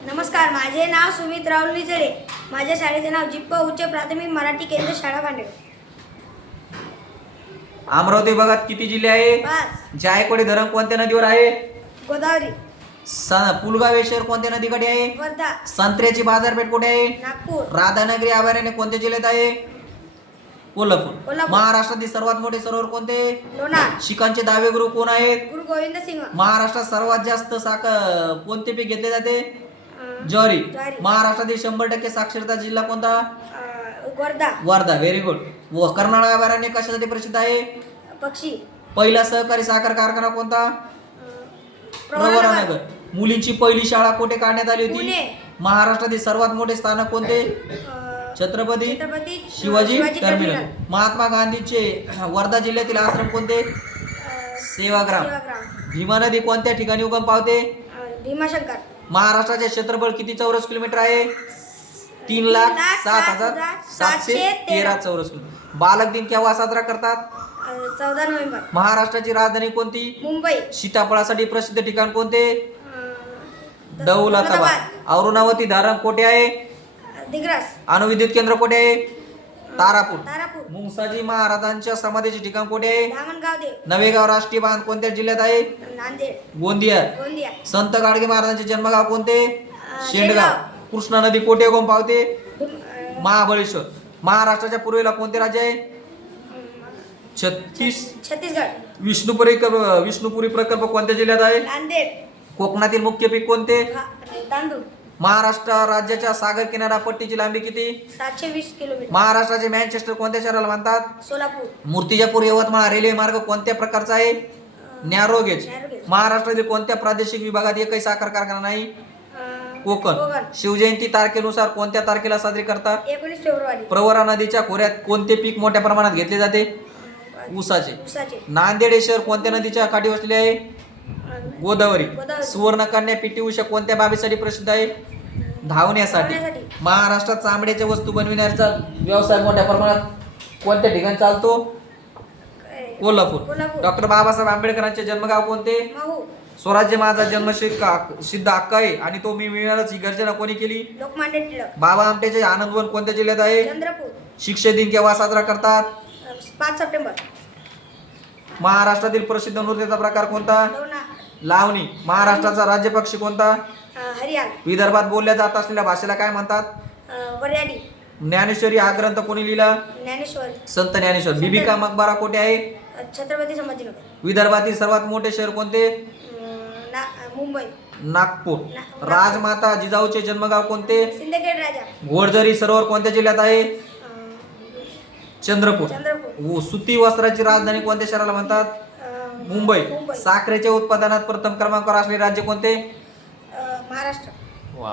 नमस्कार, माझे नाव सुमित राहुल निजरे. माझ्या शाळेचे नाव जिप्पा उच्च प्राथमिक मराठी केंद्र शाळा भांडेड. अमरावती विभागात किती जिल्हे आहे? 5. जायकवाडी धरण कोणत्या नदीवर आहे? गोदावरी. पुलगाव हे शहर कोणत्या नदीकडे आहे? वर्धा. संत्र्याची बाजारपेठ कुठे आहे? नागपूर. राधानगरी अभयारण्य कोणत्या जिल्ह्यात आहे? कोल्हापूर. कोल्हापूर. महाराष्ट्रातील सर्वात मोठे सरोवर कोणते? लोणार. शिखांचे दहावे गुरु कोण आहेत? गुरु गोविंद सिंह. महाराष्ट्रात सर्वात जास्त कोणते पीक घेतले जाते? ज्वारी. ज्वारी. महाराष्ट्रातील 100% साक्षरता जिल्हा कोणता? वर्धा. वर्धा. Very good. कर्नाटक अभयारण्य कशासाठी प्रसिद्ध आहे? पक्षी. पहिला सहकारी साखर कारखाना कोणता? प्रवरानगर. मुलींची पहिली शाळा कुठे काढण्यात आली होती? पुणे. महाराष्ट्रातील सर्वात मोठे स्थानक कोणते? छत्रपती शिवाजी टर्मिनल. महात्मा गांधीचे वर्धा जिल्ह्यातील आश्रम कोणते? सेवाग्राम. भीमा नदी कोणत्या ठिकाणी उगम पावते? भीमाशंकर. महाराष्ट्राचे क्षेत्रफळ किती चौरस किलोमीटर आहे? 3,07,713 चौरस किलोमीटर. बालक दिन केव्हा साजरा करतात? 14 नोव्हेंबर. महाराष्ट्राची राजधानी कोणती? मुंबई. सीताफळासाठी प्रसिद्ध ठिकाण कोणते? दौलताबाद. औरंगावती धरण कोठे आहे? दिग्रस. अणुविद्युत केंद्र कोठे आहे? तारापूर. तारापूर. मुंगसाजी महाराजांच्या समाधीचे ठिकाण कोठे आहे? धामणगाव देव. नवेगाव राष्ट्रीय बांध कोणत्या जिल्ह्यात आहे? नांदेड. गोंदिया. गोंदिया. संत गाडगे महाराजांचे जन्मगाव कोणते? शेंडगाव. शेंडगाव. कृष्णा नदी कोठे उगम पावते? महाबळेश्वर. महाराष्ट्राच्या पूर्वेला कोणते राज्य आहे? छत्तीसगड. विष्णुपुरी प्रकल्प कोणत्या जिल्ह्यात आहे? नांदेड. कोकणातील मुख्य पीक कोणते? तांदूळ. महाराष्ट्र राज्याच्या सागर किनारा पट्टीची लांबी किती? 720 किलोमीटर. महाराष्ट्राचे मँचेस्टर कोणत्या शहराला म्हणतात? सोलापूर. मूर्तिजापूर यवतमाळ रेल्वे मार्ग कोणत्या प्रकारचा आहे? Narrow gauge. महाराष्ट्रातील कोणत्या प्रादेशिक विभागात एकही साखर कारखाना नाही? कोकण. शिवजयंती तारखेनुसार कोणत्या तारखेला साजरी करतात? 19 फेब्रुवारी. प्रवरा नदीच्या खोऱ्यात कोणते पीक मोठ्या प्रमाणात घेतले जाते? ऊसाचे. नांदेड हे शहर कोणत्या नदीच्या काठी वसले आहे? गोदावरी. सुवर्णकन्या पीटी उषा कोणत्या बाबीसाठी प्रसिद्ध आहे? धावण्यासाठी. महाराष्ट्रात चामड्याच्या वस्तू बनविण्याचा व्यवसाय मोठ्या प्रमाणात कोणत्या ठिकाणी चालतो? कोल्हापूर. डॉक्टर बाबासाहेब आंबेडकरांचे जन्मगाव कोणते? महू. स्वराज्य माझा जन्मसिद्ध हक्क आहे आणि तो मी मिळणारच ही गर्जना कोणी केली? लोकमान्य टिळक. बाबा आमटेचे आनंदवन कोणत्या जिल्ह्यात आहे? चंद्रपूर. शिक्षक दिन केव्हा साजरा करतात? 5 सप्टेंबर. महाराष्ट्रातील प्रसिद्ध नृत्याचा प्रकार कोणता? लोणार. लावणी. महाराष्ट्राचा राज्य पक्षी कोणता? हरियाण. विदर्भात बोलल्या जात असलेल्या भाषेला काय म्हणतात? वऱ्हाडी. ज्ञानेश्वरी हा ग्रंथ कोणी लिहिला? ज्ञानेश्वर. संत ज्ञानेश्वर. बीबी का मकबरा कोठे आहे? छत्रपती संभाजीनगर. विदर्भातील सर्वात मोठे शहर कोणते? मुंबई. नागपूर. राजमाता जिजाऊचे जन्मगाव कोणते? सिंदखेड राजा. घोडझरी सरोवर कोणत्या जिल्ह्यात आहे? चंद्रपूर. सुती वस्त्राची राजधानी कोणत्या शहराला म्हणतात? मुंबई. साखरेच्या उत्पादनात प्रथम क्रमांकावर असलेले राज्य कोणते? महाराष्ट्र.